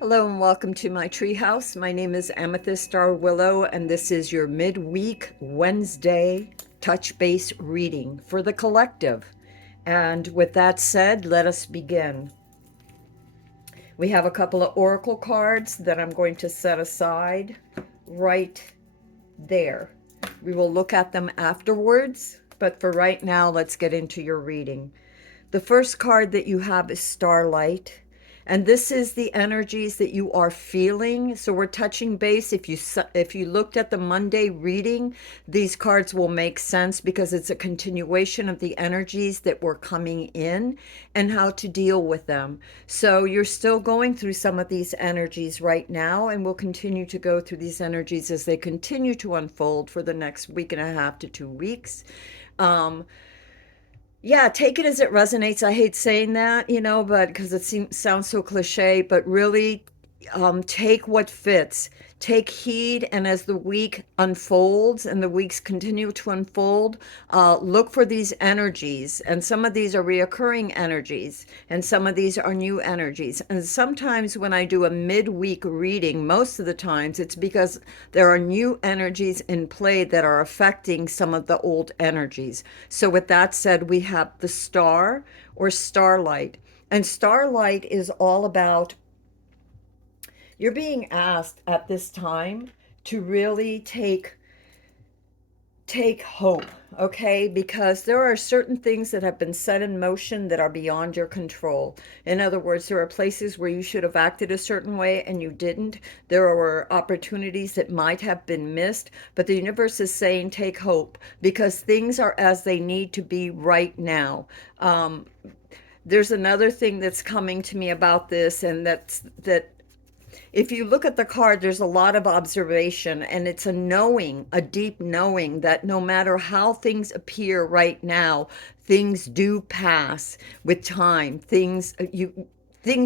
Hello and welcome to my treehouse. My name is Amethyst Star Willow, and this is your midweek Wednesday touch base reading for the collective. And with that said, let us begin. We have a couple of oracle cards that I'm going to set aside right there. We will look at them afterwards, but for right now, let's get into your reading. The first card that you have is Starlight. And this is the energies that you are feeling. So we're touching base. If you looked at the Monday reading, these cards will make sense because it's a continuation of the energies that were coming in and how to deal with them. So you're still going through some of these energies right now, and we'll continue to go through these energies as they continue to unfold for the next week and a half to 2 weeks. Um, yeah, take it as it resonates. I hate saying that, but because sounds so cliche, but really take what fits. Take heed, and as the week unfolds and the weeks continue to unfold, look for these energies. And some of these are reoccurring energies, and some of these are new energies. And sometimes when I do a midweek reading, most of the times it's because there are new energies in play that are affecting some of the old energies. So, with that said, we have the star or starlight. And starlight is all about you're being asked at this time to really take hope, okay? Because there are certain things that have been set in motion that are beyond your control. In other words, there are places where you should have acted a certain way and you didn't. There were opportunities that might have been missed, but the universe is saying take hope because things are as they need to be right now. There's another thing that's coming to me about this, and that if you look at the card, there's a lot of observation, and it's a knowing, a deep knowing that no matter how things appear right now, things do pass with time. Things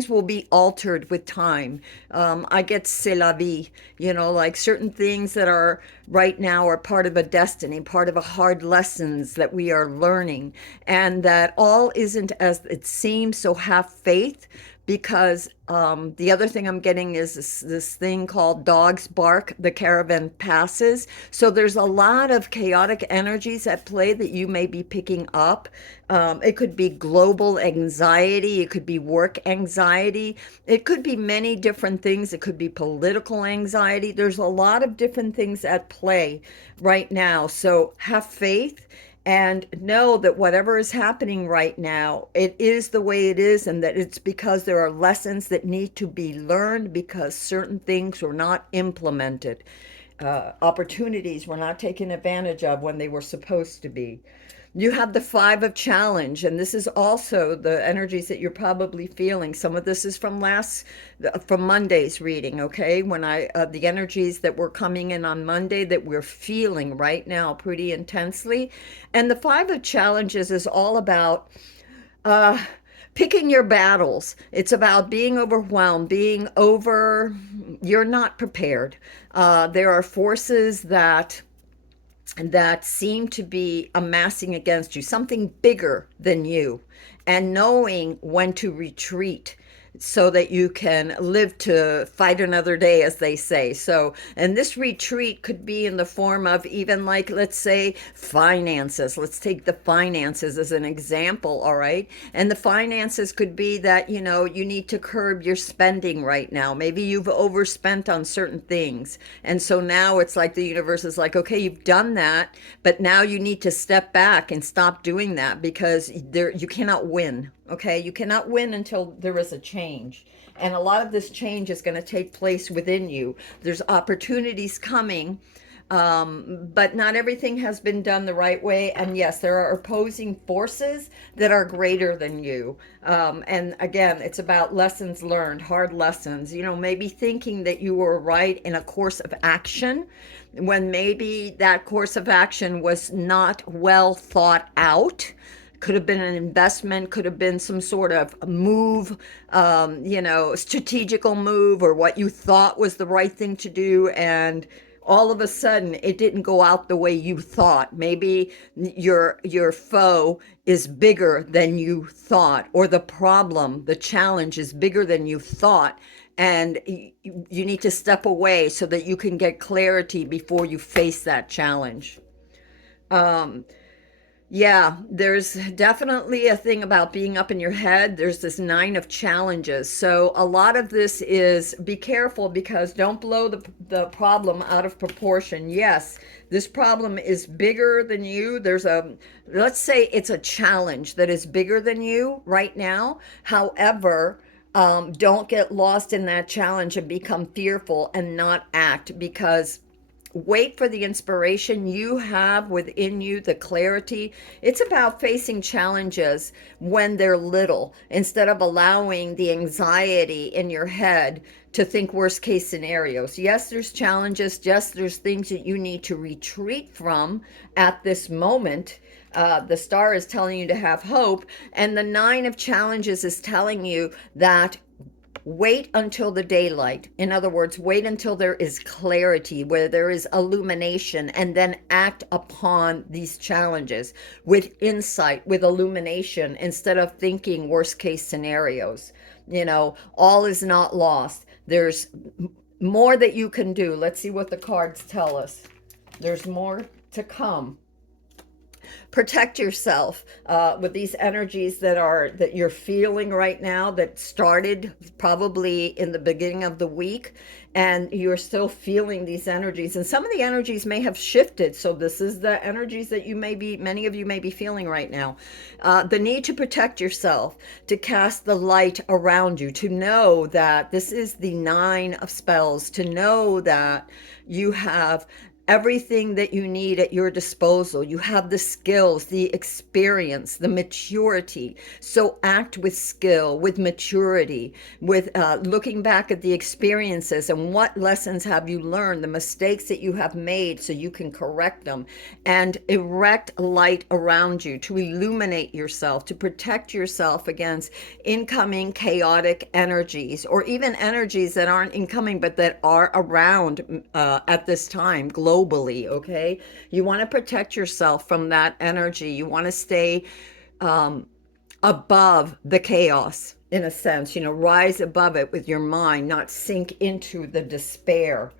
will be altered with time. I get c'est la vie, like certain things that are right now are part of a destiny, part of a hard lessons that we are learning, and that all isn't as it seems. So have faith because the other thing I'm getting is this thing called dogs bark, the caravan passes. So there's a lot of chaotic energies at play that you may be picking up. It could be global anxiety, it could be work anxiety, it could be many different things, it could be political anxiety. There's a lot of different things at play right now. So have faith and know that whatever is happening right now, it is the way it is, and that it's because there are lessons that need to be learned because certain things were not implemented. Opportunities were not taken advantage of when they were supposed to be. You have the five of challenge, and this is also the energies that you're probably feeling. Some of this is from Monday's reading, okay? The energies that were coming in on Monday that we're feeling right now pretty intensely. And the five of challenges is all about uh, picking your battles. It's about being overwhelmed, you're not prepared. There are forces that seem to be amassing against you, something bigger than you, and knowing when to retreat so that you can live to fight another day, as they say. So, and this retreat could be in the form of even like, let's say, finances. Let's take the finances as an example, all right? And the finances could be that, you need to curb your spending right now. Maybe you've overspent on certain things. And so now it's like the universe is like, okay, you've done that, but now you need to step back and stop doing that because you cannot win. Okay, you cannot win until there is a change. And a lot of this change is going to take place within you. There's opportunities coming, but not everything has been done the right way. And yes, there are opposing forces that are greater than you. And again, it's about lessons learned, hard lessons. Maybe thinking that you were right in a course of action when maybe that course of action was not well thought out. Could have been an investment, could have been some sort of move, strategical move, or what you thought was the right thing to do. And all of a sudden it didn't go out the way you thought. Maybe your foe is bigger than you thought, or the challenge is bigger than you thought. and you need to step away so that you can get clarity before you face that challenge. Um, Yeah, there's definitely a thing about being up in your head. There's this nine of challenges. So a lot of this is be careful because don't blow the problem out of proportion. Yes, this problem is bigger than you. Let's say it's a challenge that is bigger than you right now. However, don't get lost in that challenge and become fearful and not act, because wait for the inspiration you have within you, the clarity. It's about facing challenges when they're little instead of allowing the anxiety in your head to think worst case scenarios. Yes, there's challenges. Yes, there's things that you need to retreat from at this moment. The star is telling you to have hope, and the nine of challenges is telling you that wait until the daylight. In other words, wait until there is clarity, where there is illumination, and then act upon these challenges with insight, with illumination, instead of thinking worst case scenarios. All is not lost. There's more that you can do. Let's see what the cards tell us. There's more to come. Protect yourself with these energies that you're feeling right now, that started probably in the beginning of the week, and you're still feeling these energies, and some of the energies may have shifted. So this is the energies that many of you may be feeling right now. The need to protect yourself, to cast the light around you, to know that this is the nine of spells, to know that you have everything that you need at your disposal. You have the skills, the experience, the maturity. So act with skill, with maturity, with looking back at the experiences and what lessons have you learned, the mistakes that you have made, so you can correct them, and erect light around you to illuminate yourself, to protect yourself against incoming chaotic energies, or even energies that aren't incoming but that are around at this time globally. Okay, you want to protect yourself from that energy. You want to stay above the chaos, in a sense, rise above it with your mind, not sink into the despair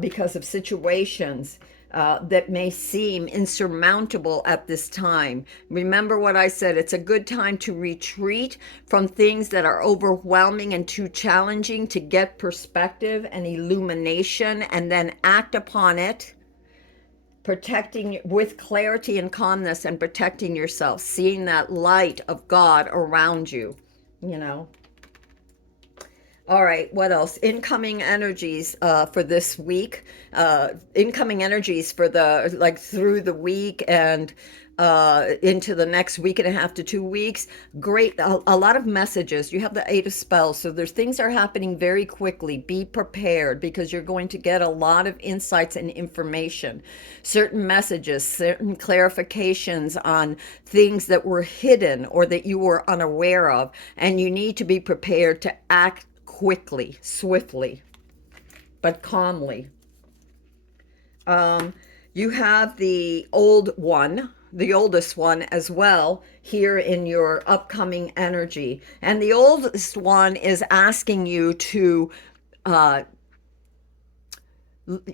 because of situations that may seem insurmountable at this time. Remember what I said, it's a good time to retreat from things that are overwhelming and too challenging, to get perspective and illumination, and then act upon it, protecting with clarity and calmness, and protecting yourself, seeing that light of God around you, you know. All right, what else? Incoming energies for this week. Incoming energies for through the week and into the next week and a half to 2 weeks. Great, a lot of messages. You have the Eight of Spells, so there's things are happening very quickly. Be prepared, because you're going to get a lot of insights and information, certain messages, certain clarifications on things that were hidden or that you were unaware of, and you need to be prepared to act quickly, swiftly, but calmly. You have the oldest one as well here in your upcoming energy. And the oldest one is asking you to, uh,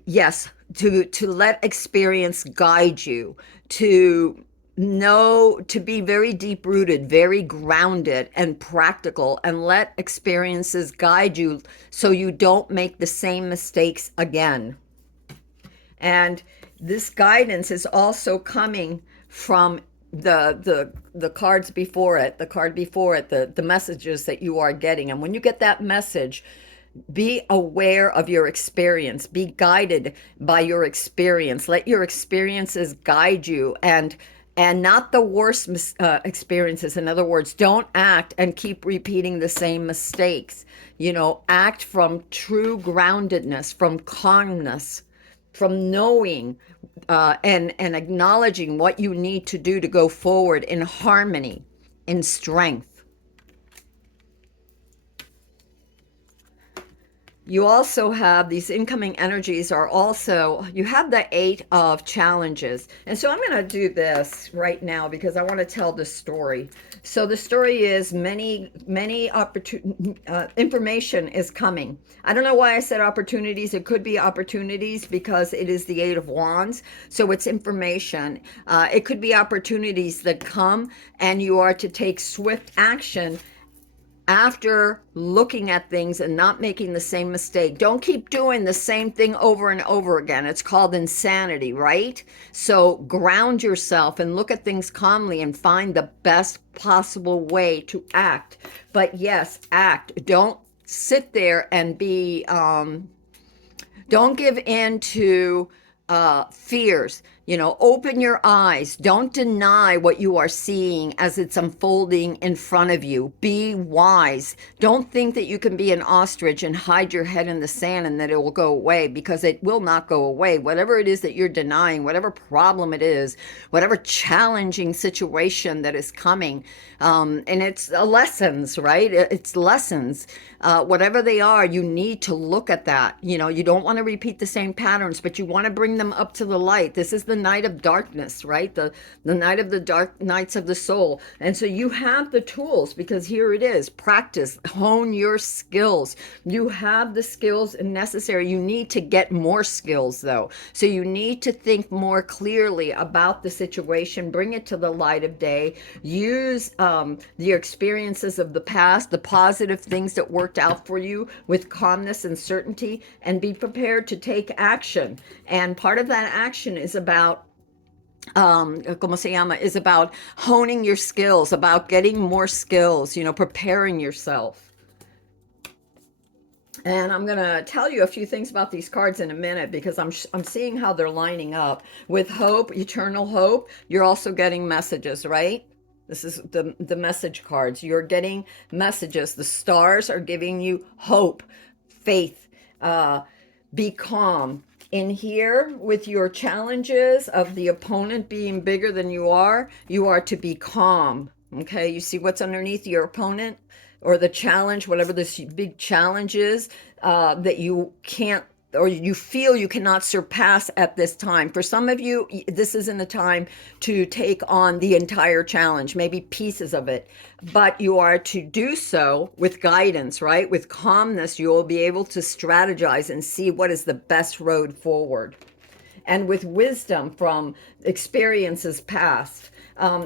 yes, to let experience guide you, to know, to be very deep rooted, very grounded and practical, and let experiences guide you so you don't make the same mistakes again. And this guidance is also coming from the cards before it, the card before it, the messages that you are getting. And when you get that message, be aware of your experience, be guided by your experience, let your experiences guide you, and not the worst experiences. In other words, don't act and keep repeating the same mistakes. Act from true groundedness, from calmness, from knowing and acknowledging what you need to do to go forward in harmony, in strength. You also have these incoming energies are also, you have the eight of challenges. And so I'm going to do this right now because I want to tell the story. So the story is many information is coming. I don't know why I said opportunities. It could be opportunities because it is the eight of wands. So it's information. It could be opportunities that come and you are to take swift action after looking at things and not making the same mistake. Don't keep doing the same thing over and over again. It's called insanity, right? So ground yourself and look at things calmly and find the best possible way to act. But yes, act. Don't sit there and be don't give in to fears. You know, open your eyes. Don't deny what you are seeing as it's unfolding in front of you. Be wise. Don't think that you can be an ostrich and hide your head in the sand and that it will go away, because it will not go away. Whatever it is that you're denying, whatever problem it is, whatever challenging situation that is coming, and it's lessons, right? It's lessons. Whatever they are, you need to look at that. You know, you don't want to repeat the same patterns, but you want to bring them up to the light. This is the night of darkness, right? The night of the dark nights of the soul. And so you have the tools, because here it is. Practice, hone your skills. You have the skills necessary. You need to get more skills though. So you need to think more clearly about the situation, bring it to the light of day, use the experiences of the past, the positive things that worked out for you with calmness and certainty, and be prepared to take action. And part of that action is about como se llama, is about honing your skills, about getting more skills, you know, preparing yourself. And I'm going to tell you a few things about these cards in a minute, because I'm seeing how they're lining up. With hope, eternal hope, you're also getting messages, right? This is the message cards. You're getting messages. The stars are giving you hope, faith. Be calm. In here, with your challenges of the opponent being bigger than you are to be calm. Okay, you see what's underneath your opponent or the challenge, whatever this big challenge is, that you can't, or you feel you cannot surpass at this time. For some of you, this isn't a time to take on the entire challenge, maybe pieces of it, but you are to do so with guidance, right? With calmness, you will be able to strategize and see what is the best road forward. And with wisdom from experiences past.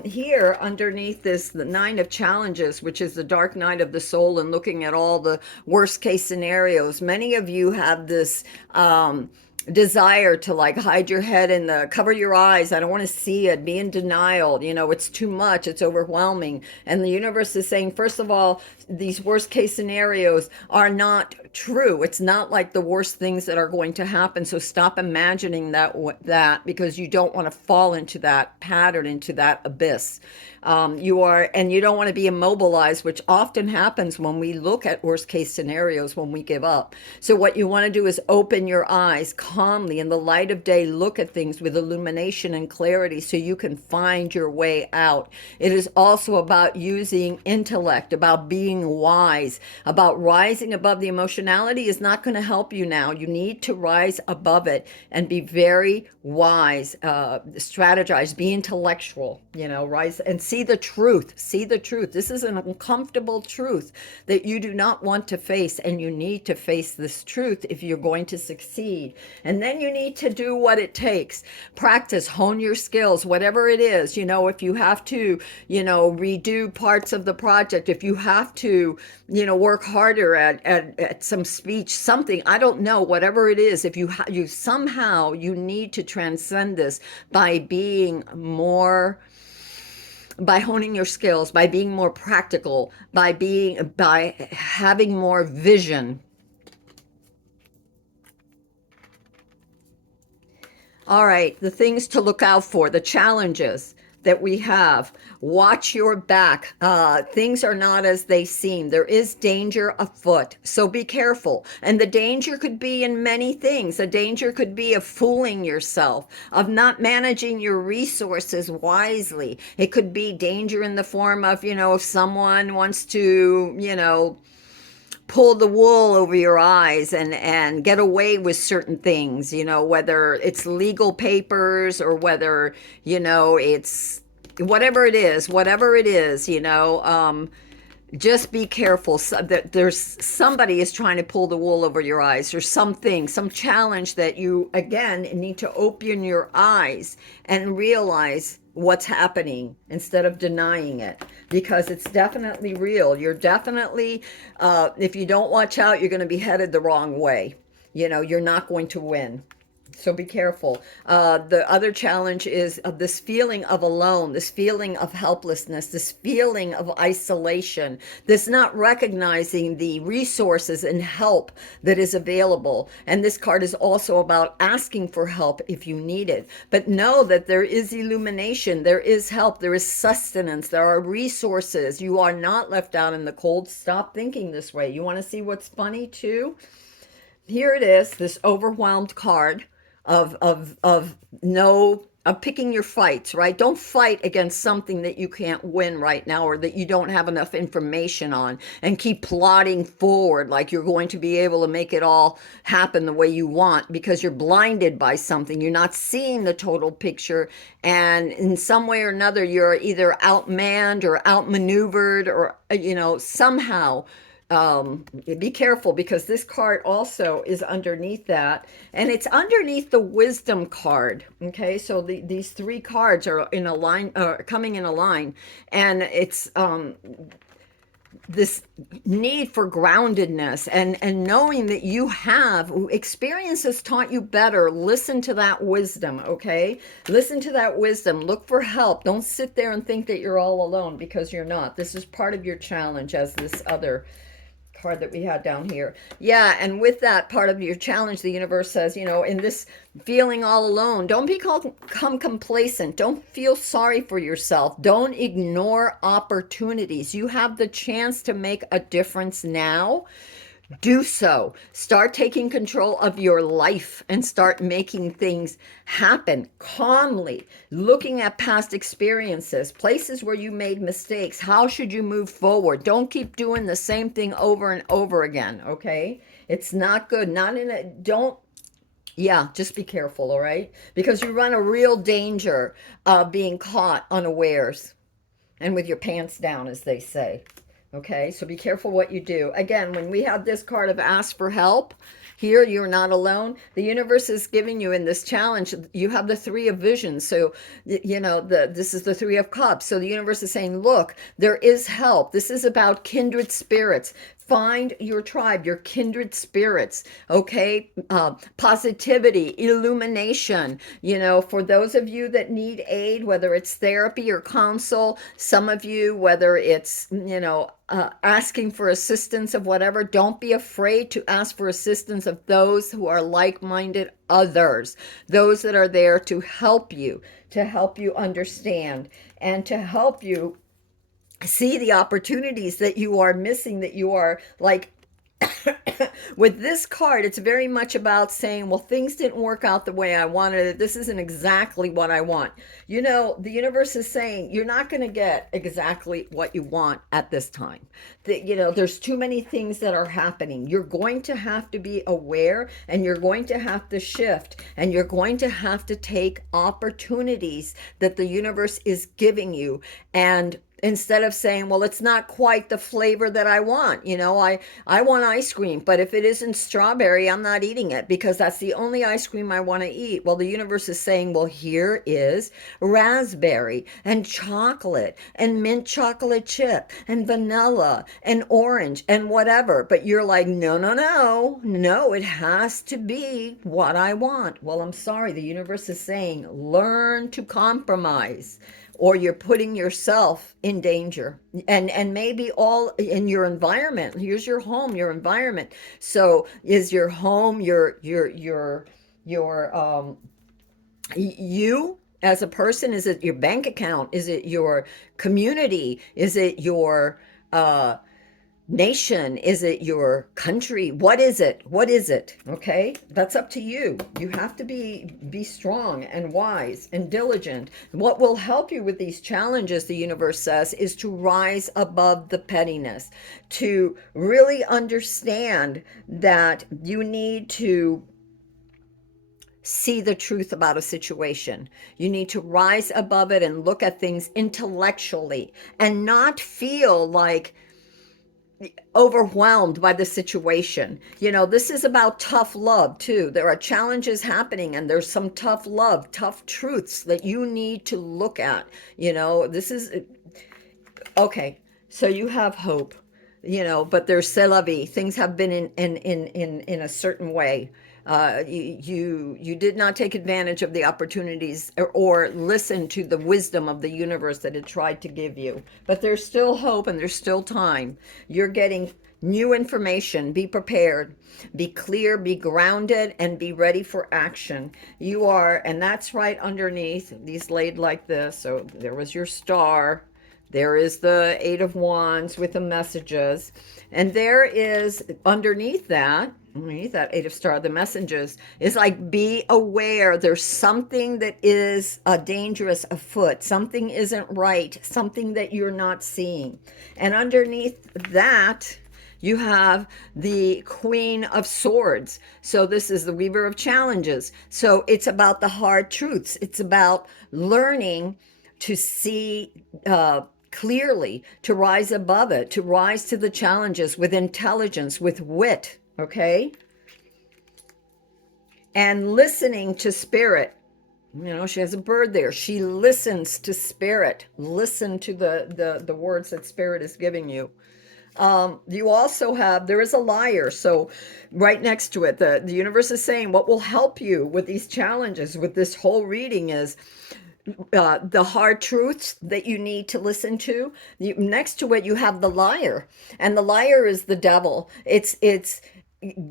Here underneath this, the nine of challenges, which is the dark night of the soul, and looking at all the worst case scenarios, many of you have this desire to like hide your head in the, cover your eyes. I don't want to see it, be in denial. You know, it's too much, it's overwhelming. And the universe is saying, first of all, these worst case scenarios are not true. It's not like the worst things that are going to happen. So stop imagining that because you don't want to fall into that pattern, into that abyss. And you don't want to be immobilized, which often happens when we look at worst case scenarios, when we give up. So what you want to do is open your eyes calmly in the light of day, look at things with illumination and clarity so you can find your way out. It is also about using intellect, about being wise, about rising above the emotionality is not going to help you now. You need to rise above it and be very wise, strategize, be intellectual, you know, rise and see the truth. See the truth. This is an uncomfortable truth that you do not want to face, and you need to face this truth if you're going to succeed. And then you need to do what it takes. Practice, hone your skills, whatever it is. You know, if you have to, you know, redo parts of the project, if you have to, you know, work harder at some speech, something, I don't know, whatever it is, if you somehow you need to transcend this by being more, by honing your skills, by being more practical, by having more vision. All right, the things to look out for, the challenges that we have. Watch your back. Things are not as they seem. There is danger afoot, so be careful. And the danger could be in many things. The danger could be of fooling yourself, of not managing your resources wisely. It could be danger in the form of, you know, if someone wants to, you know, pull the wool over your eyes and get away with certain things, whether it's legal papers or whether, it's whatever it is, just be careful that there's somebody is trying to pull the wool over your eyes, or something, some challenge that you again need to open your eyes and realize what's happening instead of denying it, because it's definitely real. You're definitely, if you don't watch out, you're going to be headed the wrong way. You're not going to win. So be careful. The other challenge is this feeling of alone, this feeling of helplessness, this feeling of isolation, this not recognizing the resources and help that is available. And this card is also about asking for help if you need it. But know that there is illumination, there is help, there is sustenance, there are resources. You are not left out in the cold. Stop thinking this way. You want to see what's funny too? Here it is, this overwhelmed card of no, of picking your fights, right? Don't fight against something that you can't win right now, or that you don't have enough information on, and keep plodding forward like you're going to be able to make it all happen the way you want, because you're blinded by something. You're not seeing the total picture, and in some way or another you're either outmanned or outmaneuvered, or somehow. Be careful, because this card also is underneath that, and it's underneath the wisdom card. Okay, so these three cards are in a line, coming in a line, and it's this need for groundedness, and knowing that you have experience has taught you better. Listen to that wisdom. Okay, listen to that wisdom. Look for help. Don't sit there and think that you're all alone, because you're not. This is part of your challenge, as this other card that we had down here. Yeah, and with that part of your challenge, the universe says, in this feeling all alone, don't become complacent. Don't feel sorry for yourself. Don't ignore opportunities. You have the chance to make a difference now. Do so. Start taking control of your life and start making things happen calmly, looking at past experiences, places where you made mistakes. How should you move forward? Don't keep doing the same thing over and over again, okay? It's not good. Not in a, don't, yeah, just be careful, all right? Because you run a real danger of being caught unawares and with your pants down, as they say. Okay, so be careful what you do. Again, when we have this card of ask for help, here you're not alone. The universe is giving you in this challenge, you have the three of visions. So, this is the three of cups. So the universe is saying, look, there is help. This is about kindred spirits. Find your tribe, your kindred spirits, okay? Positivity, illumination. For those of you that need aid, whether it's therapy or counsel, some of you, whether it's, asking for assistance of whatever, don't be afraid to ask for assistance of those who are like-minded others, those that are there to help you understand, and to help you see the opportunities that you are missing, that you are like with this card, it's very much about saying, well, things didn't work out the way I wanted it. This isn't exactly what I want. The universe is saying you're not going to get exactly what you want at this time. There's too many things that are happening. You're going to have to be aware, and you're going to have to shift, and you're going to have to take opportunities that the universe is giving you. And instead of saying, well, it's not quite the flavor that I want. I want ice cream, but if it isn't strawberry, I'm not eating it, because that's the only ice cream I want to eat. Well, the universe is saying, well, here is raspberry and chocolate and mint chocolate chip and vanilla and orange and whatever. But you're like, no, no, no, no, it has to be what I want. Well, I'm sorry. The universe is saying, learn to compromise, or you're putting yourself in danger. And maybe all in your environment. Here's your home, your environment. So is your home your you as a person? Is it your bank account? Is it your community? Is it your nation? Is it your country? What is it? What is it? Okay? That's up to you. You have to be strong and wise and diligent. What will help you with these challenges, the universe says, is to rise above the pettiness, to really understand that you need to see the truth about a situation. You need to rise above it and look at things intellectually and not feel like overwhelmed by the situation. This is about tough love too. There are challenges happening and there's some tough love, tough truths that you need to look at. This is okay. So you have hope, but there's c'est la vie. Things have been in a certain way. You did not take advantage of the opportunities, or listen to the wisdom of the universe that it tried to give you. But there's still hope and there's still time. You're getting new information. Be prepared, be clear, be grounded, and be ready for action. You are, and that's right underneath these laid like this. So there was your star. There is the Eight of Wands with the messages. And there is underneath that Eight of Star, the messages, is like, be aware. There's something that is dangerous afoot. Something isn't right. Something that you're not seeing. And underneath that, you have the Queen of Swords. So this is the Weaver of Challenges. So it's about the hard truths. It's about learning to see clearly, to rise above it, to rise to the challenges with intelligence, with wit, okay? And listening to spirit. She has a bird there. She listens to spirit. Listen to the words that spirit is giving you. You also have, there is a liar. So right next to it, the universe is saying what will help you with these challenges, with this whole reading, is the hard truths that you need to listen to. Next to it, you have the liar, and the liar is the devil. It's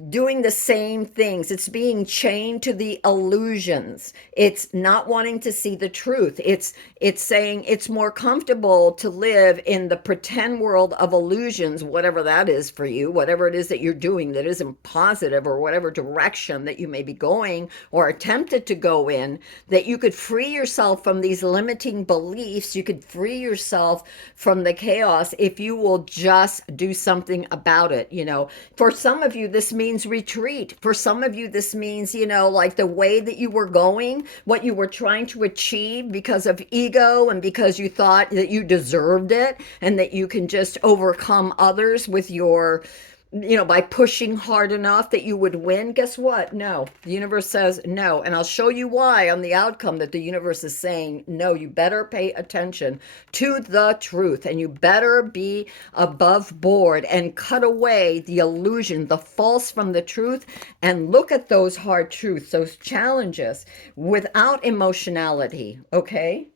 doing the same things. It's being chained to the illusions. It's not wanting to see the truth. It's saying it's more comfortable to live in the pretend world of illusions, whatever that is for you, whatever it is that you're doing that isn't positive, or whatever direction that you may be going or attempted to go in, that you could free yourself from these limiting beliefs. You could free yourself from the chaos if you will just do something about it. For some of you, this means retreat. For some of you, this means, like the way that you were going, what you were trying to achieve because of ego and because you thought that you deserved it and that you can just overcome others with your, by pushing hard enough that you would win. Guess what? No. The universe says no. And I'll show you why on the outcome that the universe is saying no. You better pay attention to the truth, and you better be above board and cut away the illusion, the false from the truth, and look at those hard truths, those challenges, without emotionality. Okay?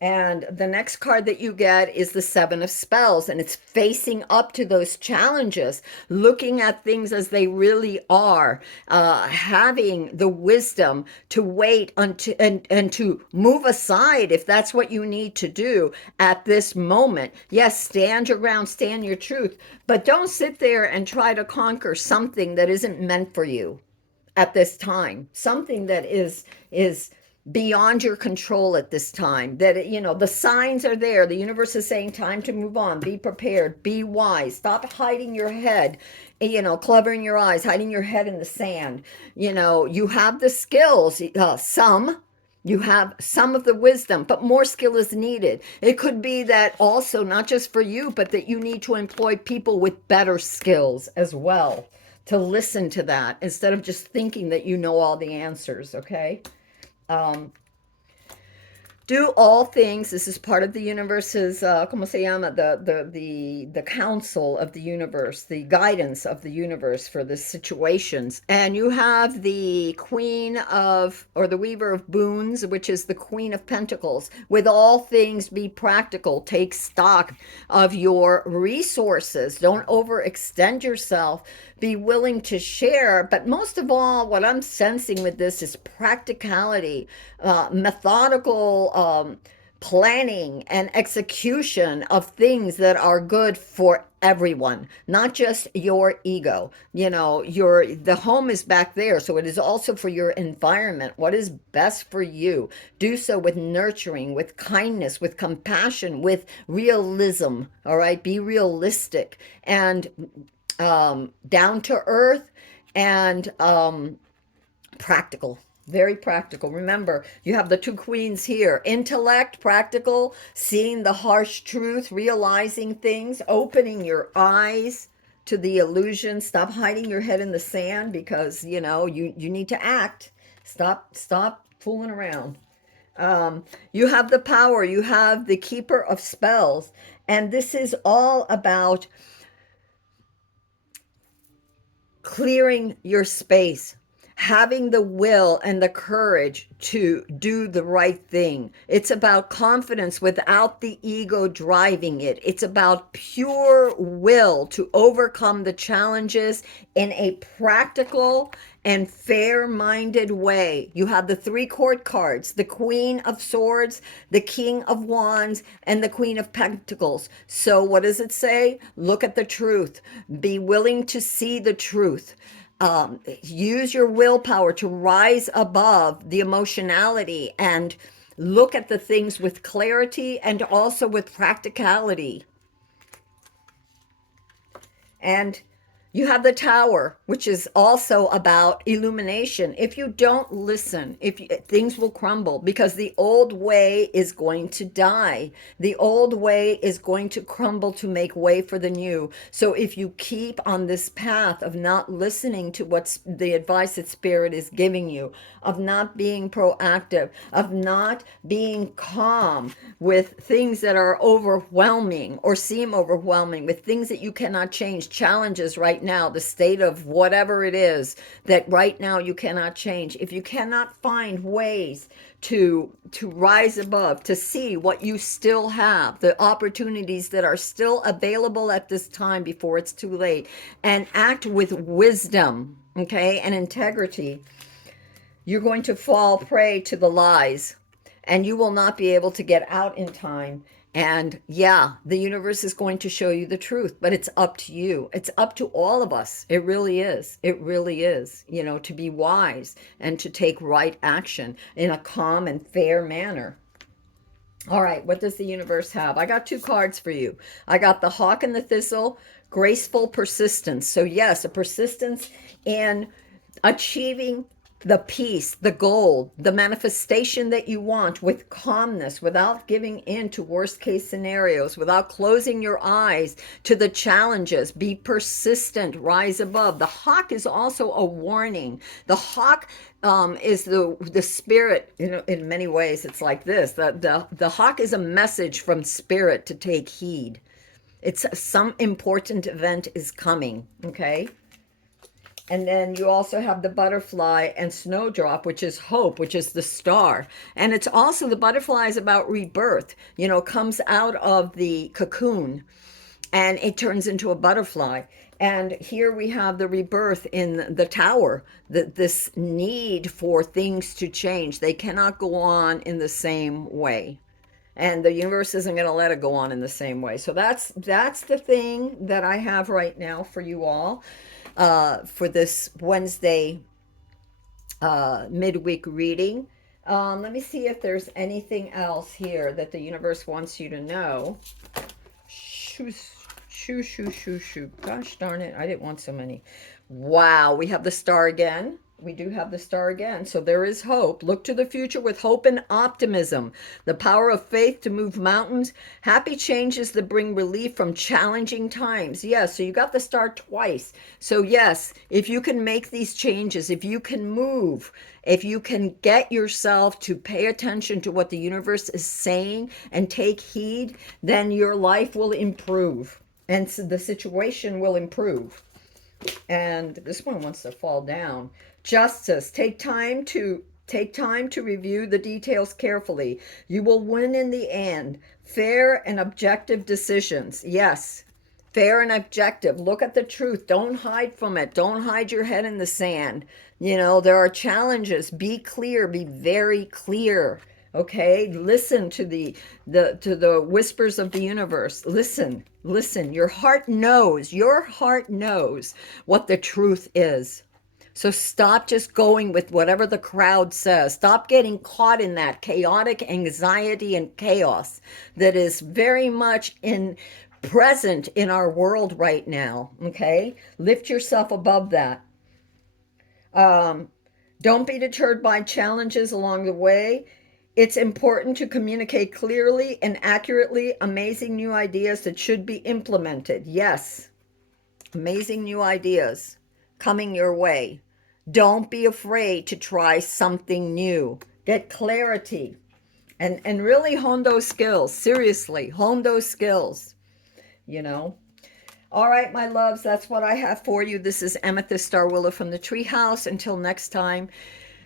And the next card that you get is the Seven of Spells, and it's facing up to those challenges, looking at things as they really are, having the wisdom to wait until, and to move aside if that's what you need to do at this moment. Yes, stand your ground, stand your truth, but don't sit there and try to conquer something that isn't meant for you at this time, something that is beyond your control at this time. That the signs are there. The universe is saying time to move on. Be prepared, be wise, stop hiding your head, covering your eyes, hiding your head in the sand. You have the skills, you have some of the wisdom, but more skill is needed. It could be that also, not just for you, but that you need to employ people with better skills as well, to listen to that instead of just thinking that you know all the answers. Okay? um, do all things. This is part of the universe's, ¿cómo se llama? The counsel of the universe, the guidance of the universe for the situations. And you have the Queen of, or the Weaver of Boons, which is the Queen of Pentacles. With all things, be practical. Take stock of your resources. Don't overextend yourself. Be willing to share. But most of all, what I'm sensing with this is practicality, methodical planning and execution of things that are good for everyone, not just your ego. The home is back there, so it is also for your environment. What is best for you? Do so with nurturing, with kindness, with compassion, with realism. All right, be realistic and down to earth and practical, very practical. Remember, you have the two queens here: intellect, practical, seeing the harsh truth, realizing things, opening your eyes to the illusion. Stop hiding your head in the sand, because you need to act. Stop fooling around. You have the power, you have the keeper of spells, and this is all about clearing your space, having the will and the courage to do the right thing. It's about confidence without the ego driving it. It's about pure will to overcome the challenges in a practical and fair-minded way. You have the three court cards: the Queen of Swords, the King of Wands, and the Queen of Pentacles. So what does it say? Look at the truth. Be willing to see the truth. Use your willpower to rise above the emotionality and look at the things with clarity and also with practicality. And you have the tower, which is also about illumination. If you don't listen, things will crumble, because the old way is going to die. The old way is going to crumble to make way for the new. So if you keep on this path of not listening to what's the advice that Spirit is giving you, of not being proactive, of not being calm with things that are overwhelming or seem overwhelming, with things that you cannot change, challenges right now, the state of whatever it is that right now you cannot change. If you cannot find ways to rise above, to see what you still have, the opportunities that are still available at this time before it's too late, and act with wisdom, okay, and integrity, you're going to fall prey to the lies, and you will not be able to get out in time. And yeah, the universe is going to show you the truth, but it's up to you. It's up to all of us. It really is. It really is, to be wise and to take right action in a calm and fair manner. All right, what does the universe have? I got two cards for you. I got the Hawk and the Thistle, graceful persistence. So yes, a persistence in achieving the peace, the goal, the manifestation that you want, with calmness, without giving in to worst case scenarios, without closing your eyes to the challenges. Be persistent, rise above. The hawk is also a warning. The hawk is the spirit. In many ways, it's like this. The hawk is a message from Spirit to take heed. It's some important event is coming, okay? And then you also have the butterfly and snowdrop, which is hope, which is the star. And it's also, the butterfly is about rebirth, comes out of the cocoon and it turns into a butterfly. And here we have the rebirth in the tower, this need for things to change. They cannot go on in the same way. And the universe isn't going to let it go on in the same way. So that's the thing that I have right now for you all, for this Wednesday midweek reading. Let me see if there's anything else here that the universe wants you to know. Shoo, shoo, shoo, shoo, shoo. Gosh darn it, I didn't want so many. Wow, we have the star again. We do have the star again. So there is hope. Look to the future with hope and optimism. The power of faith to move mountains. Happy changes that bring relief from challenging times. Yes, so you got the star twice. So yes, if you can make these changes, if you can move, if you can get yourself to pay attention to what the universe is saying and take heed, then your life will improve and so the situation will improve. And this one wants to fall down. Justice. Take time to review the details carefully. You will win in the end. Fair and objective decisions. Yes. Fair and objective. Look at the truth. Don't hide from it. Don't hide your head in the sand. There are challenges. Be clear. Be very clear. Okay, listen to the whispers of the universe. Listen, listen. Your heart knows what the truth is. So stop just going with whatever the crowd says. Stop getting caught in that chaotic anxiety and chaos that is very much in present in our world right now. Okay, lift yourself above that. um, don't be deterred by challenges along the way. It's important to communicate clearly and accurately amazing new ideas that should be implemented. Yes, amazing new ideas coming your way. Don't be afraid to try something new. Get clarity and really hone those skills. Seriously, hone those skills, you know. All right, my loves, that's what I have for you. This is Amethyst Star Willow from the Treehouse. Until next time,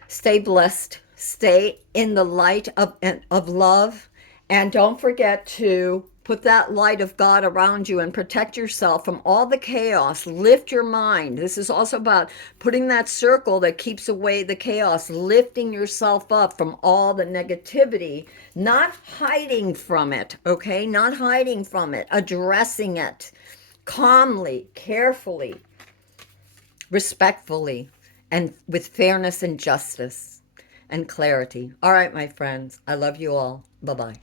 stay blessed, stay in the light of love, and don't forget to put that light of God around you and protect yourself from all the chaos. Lift your mind. This is also about putting that circle that keeps away the chaos, lifting yourself up from all the negativity, not hiding from it, okay? Not hiding from it, addressing it calmly, carefully, respectfully, and with fairness and justice and clarity. All right, my friends, I love you all. Bye bye.